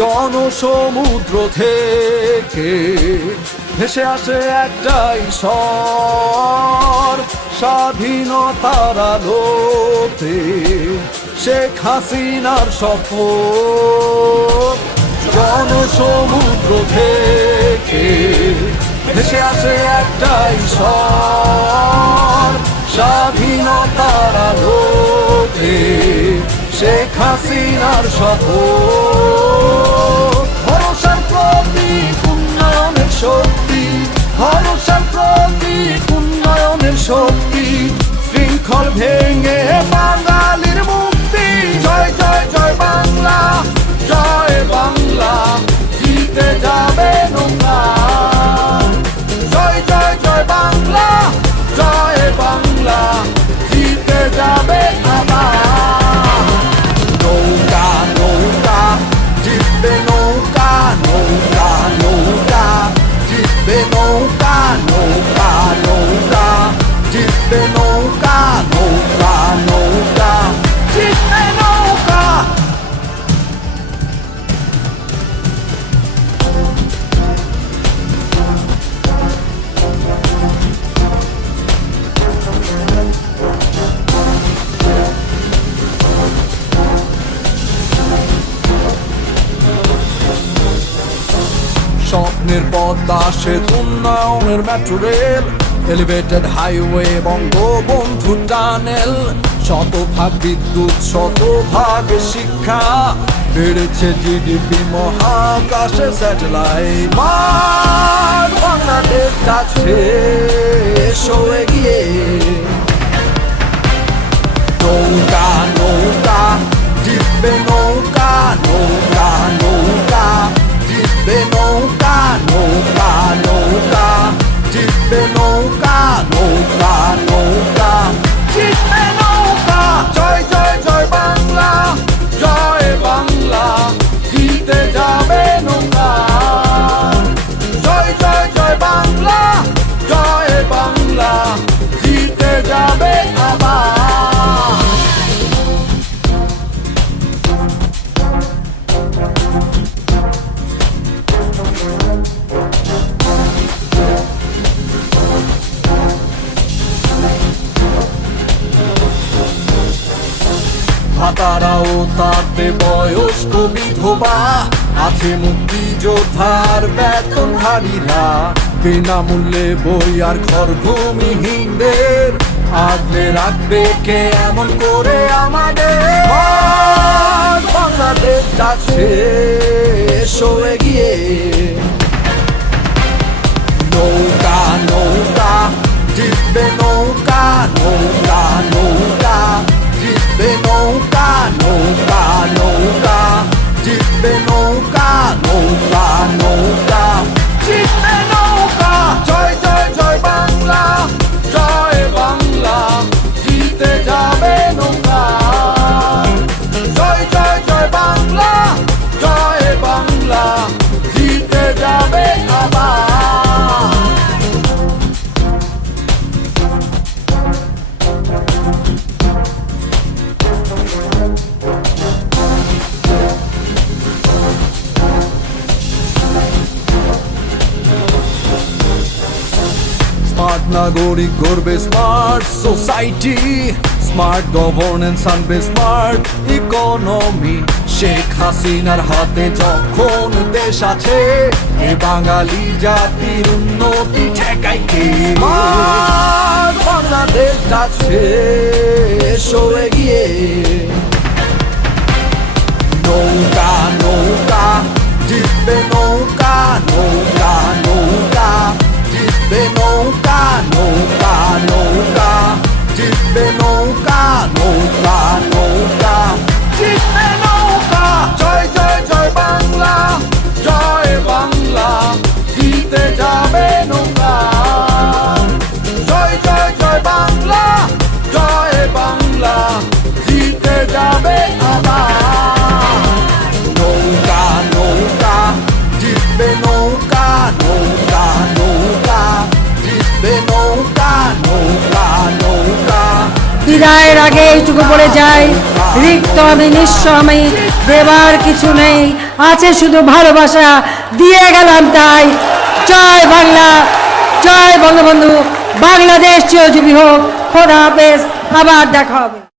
জনসমুদ্র থেকে ভেসে আসে একটাই স্বর, স্বাধীনতার আলোতে শেখ হাসিনার শপথ। জনসমুদ্র থেকে ভেসে আসে একটাই স্বর, স্বাধীনতার আলোতে শেখ হাসিনার শপথ। ভরসার প্রতীক উন্নয়নের শক্তি, ভরসার প্রতীক উন্নয়নের শক্তি, শৃঙ্খল ভেঙে বাঙালির মুক্তি। জয় জয় জয় বাংলা, জয় বাংলা, জিতে যাবে নৌকা। জয় জয় জয় বাংলা, জয় বাংলা, জিতে যাবে আবার। নৌকা নৌকা জিতবে নৌকা, নৌকা নৌকা জিতবে নৌকা, নৌকা নৌকা জিতবে নৌকা, নৌকা নৌকা জিতবে নৌকা। স্বপ্নের পদ্মা সেতু, উন্নয়নের metro rail, elevated highway, Bangabandhu tunnel, শতভাগ বিদ্যুৎ, শতভাগ শিক্ষা, বেড়েছে জিডিপি, মহাকাশে স্যাটেলাইট। বাংলাদেশ যাচ্ছে এসো এগিয়ে। নৌকা নৌকা জিতবে নৌকা, নৌকা নৌকা জিতবে নৌকা, নৌকা নৌকা জিতবে নৌকা, নৌকা নৌকা জিতবে নৌকা। জয় জয় জয় বাংলা, জয় বাংলা, জিতে যাবে নৌকা। জয় জয় জয় বাংলা, জয় বাংলা, জিতে যাবে আবার। ভাতারাও তাতে বয়স্ক বিধবা, আছে মুক্তিযোদ্ধার বেতনধারীরা, বিনামূল্যে বই আর ঘর ভূমিহীনদের আগলে রাখবে কে এমন করে আমাদের। বাংলাদেশ যাচ্ছে এসো এগিয়ে। নৌকা নৌকা জিতবে নৌকা, নৌকা নৌকা জিতবে নৌকা, নৌকা নৌকা জিতবে নৌকা, নৌকা নৌকা জিতবে নৌকা। জয় জয় জয় বাংলা, জয় বাংলা, জিতে যাবে নৌকা। জয় জয় জয় বাংলা, জয় বাংলা, জিতে যাবে আবার। স্মার্ট নাগরিক গড়বে স্মার্ট সোসাইটি, স্মার্ট গভর্নেন্স আনবে স্মার্ট ইকোনমি। শেখ হাসিনার হাতে যখন দেশ আছে, এ বাঙালি জাতির উন্নতি ঠেকাই কে? বাংলাদেশ যাচ্ছে এসো এগিয়ে। নৌকা নৌকা জিতবে নৌকা, নৌকা নৌকা জিতবে নৌকা, নৌকা নৌকা জিতবে নৌকা, নৌকা নৌকা জিতবে নৌকা। জয় জয় জয় বাংলা, জয় বাংলা, জিতে যাবে নৌকা। জয় জয় জয় বাংলা, জয় বাংলা, জিতে যাবে আবার। নৌকা বিদায়ের আগে এইটুকু বলে যাই, রিক্ত আমি, নিঃস্ব আমি, দেবার কিছু নেই, আছে শুধু ভালোবাসা, দিয়ে গেলাম তাই। জয় বাংলা, জয় বঙ্গবন্ধু, বাংলাদেশ চিরজীবী হোক। খোদা হাফেজ, আবার দেখা হবে।